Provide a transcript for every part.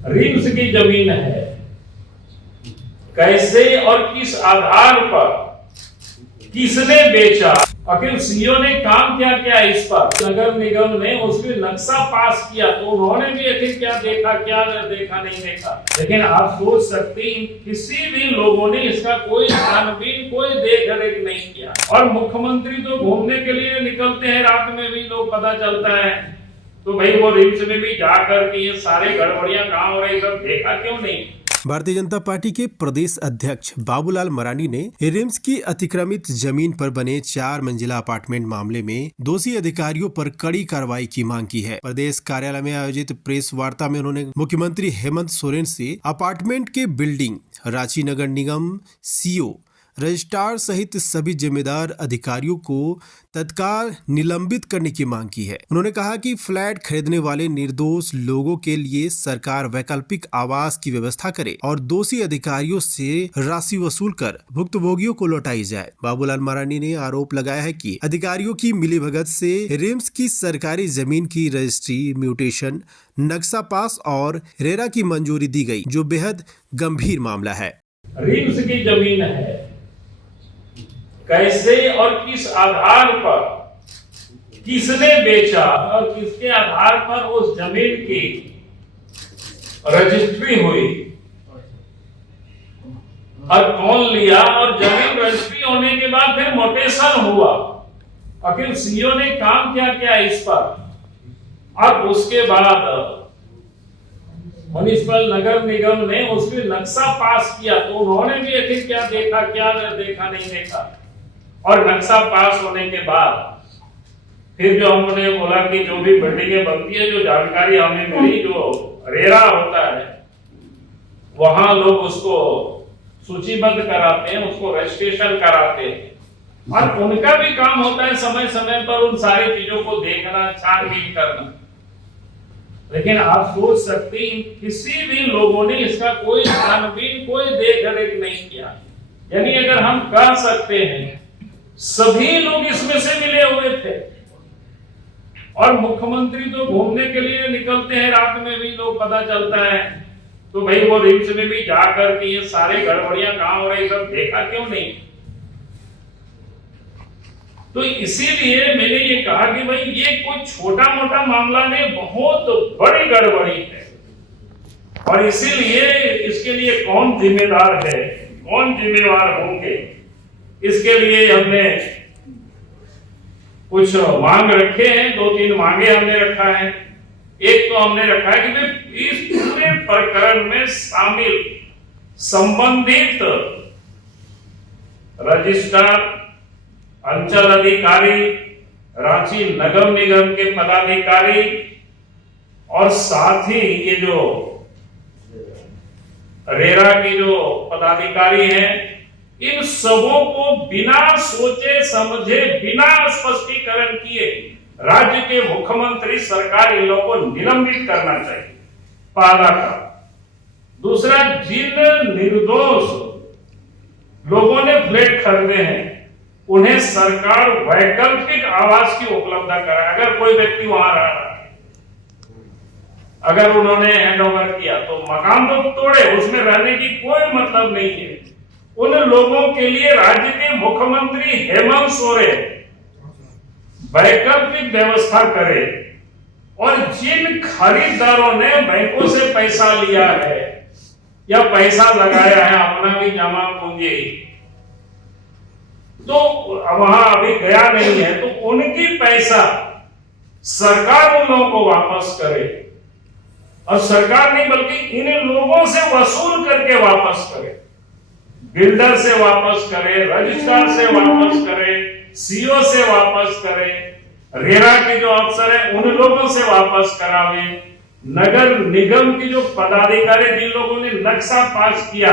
RIMS की जमीन है, कैसे और किस आधार पर किसने बेचा, आखिर सीईओ ने काम क्या किया इस पर। नगर निगम ने उसके नक्शा पास किया तो उन्होंने भी आखिर क्या देखा क्या देखा नहीं देखा। लेकिन आप सोच सकते हैं किसी भी लोगों ने इसका कोई छानबीन कोई देख रेख नहीं किया। और मुख्यमंत्री तो घूमने के लिए निकलते हैं, रात में भी लोग पता चलता है, तो भाई वो रिम्स में भी जाकर के ये सारे गड़बड़ियां कहां हो रही सब देखा क्यों नहीं। भारतीय जनता पार्टी के प्रदेश अध्यक्ष बाबूलाल मरांडी ने रिम्स की अतिक्रमित जमीन पर बने 4 मंजिला अपार्टमेंट मामले में दोषी अधिकारियों पर कड़ी कार्रवाई की मांग की है। प्रदेश कार्यालय में आयोजित प्रेस वार्ता में उन्होंने मुख्यमंत्री हेमंत सोरेन से अपार्टमेंट के बिल्डिंग, रांची नगर निगम सीईओ, रजिस्ट्रार सहित सभी जिम्मेदार अधिकारियों को तत्काल निलंबित करने की मांग की है। उन्होंने कहा कि फ्लैट खरीदने वाले निर्दोष लोगों के लिए सरकार वैकल्पिक आवास की व्यवस्था करे और दोषी अधिकारियों से राशि वसूल कर भुक्तभोगियों को लौटाई जाए। बाबूलाल मरांडी ने आरोप लगाया है कि अधिकारियों की मिलीभगत से रिम्स की सरकारी जमीन की रजिस्ट्री, म्यूटेशन, नक्शा पास और रेरा की मंजूरी दी गई, जो बेहद गंभीर मामला है। रिम्स की जमीन है, कैसे और किस आधार पर किसने बेचा और किसके आधार पर उस जमीन की रजिस्ट्री हुई और कौन लिया, और जमीन रजिस्ट्री होने के बाद फिर मोटेशन हुआ, आखिर सीईओ ने काम क्या किया इस पर। और उसके बाद म्युनिसिपल नगर निगम ने उसके नक्शा पास किया तो उन्होंने भी आखिर क्या देखा क्या देखा नहीं देखा। और नक्शा पास होने के बाद फिर जो हमने बोला कि जो भी बिल्डिंगें बनती है, जो जानकारी हमें मिली, जो रेरा होता है वहां लोग उसको सूचीबद्ध कराते हैं, उसको रजिस्ट्रेशन कराते हैं और उनका भी काम होता है समय समय पर उन सारी चीजों को देखना, छानबीन करना। लेकिन आप सोच सकते हैं किसी भी लोगों ने इसका कोई छानबीन कोई देख रेख नहीं किया। यानी अगर हम कह सकते हैं सभी लोग इसमें से मिले हुए थे और मुख्यमंत्री तो घूमने के लिए निकलते हैं, रात में भी लोग पता चलता है, तो भाई वो रिम्स में भी जाकर के ये सारे गड़बड़ियां कहां हो रही सब देखा क्यों नहीं। तो इसीलिए मैंने ये कहा कि भाई ये कोई छोटा मोटा मामला नहीं, बहुत बड़ी गड़बड़ी है और इसीलिए इसके लिए कौन जिम्मेदार है, कौन जिम्मेवार होंगे, इसके लिए हमने कुछ मांग रखे हैं। 2-3 मांगे हमने रखा है। एक तो हमने रखा है कि इस पूरे प्रकरण में शामिल संबंधित रजिस्ट्रार, अंचल अधिकारी, रांची नगर निगम के पदाधिकारी और साथ ही ये जो रेरा के जो पदाधिकारी हैं, इन सबों को बिना सोचे समझे, बिना स्पष्टीकरण किए राज्य के मुख्यमंत्री सरकार इन लोगों को निलंबित करना चाहिए, पहला काम। दूसरा, जिन निर्दोष लोगों ने फ्लैट खरीदे हैं उन्हें सरकार वैकल्पिक आवास की उपलब्धता कराए। अगर कोई व्यक्ति वहां रह रहा है, अगर उन्होंने हैंडओवर किया तो मकान तो तोड़े, उसमें रहने की कोई मतलब नहीं है। उन लोगों के लिए राज्य के मुख्यमंत्री हेमंत सोरेन वैकल्पिक व्यवस्था करे और जिन खरीदारों ने बैंकों से पैसा लिया है या पैसा लगाया है, अपना भी जमा पूंजी, तो वहां अभी गया नहीं है, तो उनकी पैसा सरकार उन लोगों को वापस करे और सरकार नहीं बल्कि इन लोगों से वसूल करके वापस करे, बिल्डर से वापस करे, रजिस्ट्रार से वापस करे, सीईओ से वापस करे, रेरा के जो अफसर है उन लोगों से वापस करावे, नगर निगम की जो पदाधिकारी जिन लोगों ने नक्शा पास किया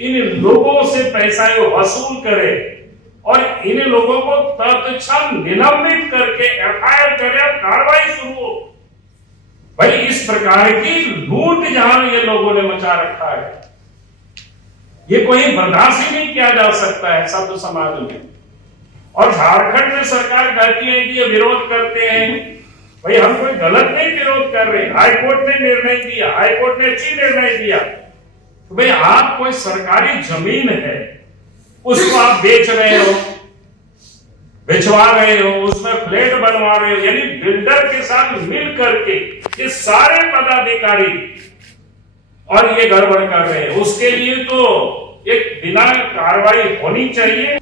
इन लोगों से पैसा वसूल करे और इन लोगों को तत्क्षण निलंबित करके एफआईआर करे और कार्रवाई शुरू हो। भाई इस प्रकार की लूट जहां ये लोगों ने मचा रखा है, ये कोई बर्दाश्त ही नहीं किया जा सकता है शब्द समाज में। और झारखंड में सरकार कहती है कि ये विरोध करते हैं, भाई हम कोई गलत नहीं विरोध कर रहे, हाई कोर्ट ने निर्णय दिया, हाई कोर्ट ने अच्छी निर्णय दिया। तो भाई आप कोई सरकारी जमीन है उसको आप बेच रहे हो, बेचवा रहे हो, उसमें फ्लैट बनवा रहे हो, यानी बिल्डर के साथ मिल करके ये सारे पदाधिकारी और ये गड़बड़ कर रहे हैं। उसके लिए तो एक बिना कार्रवाई होनी चाहिए।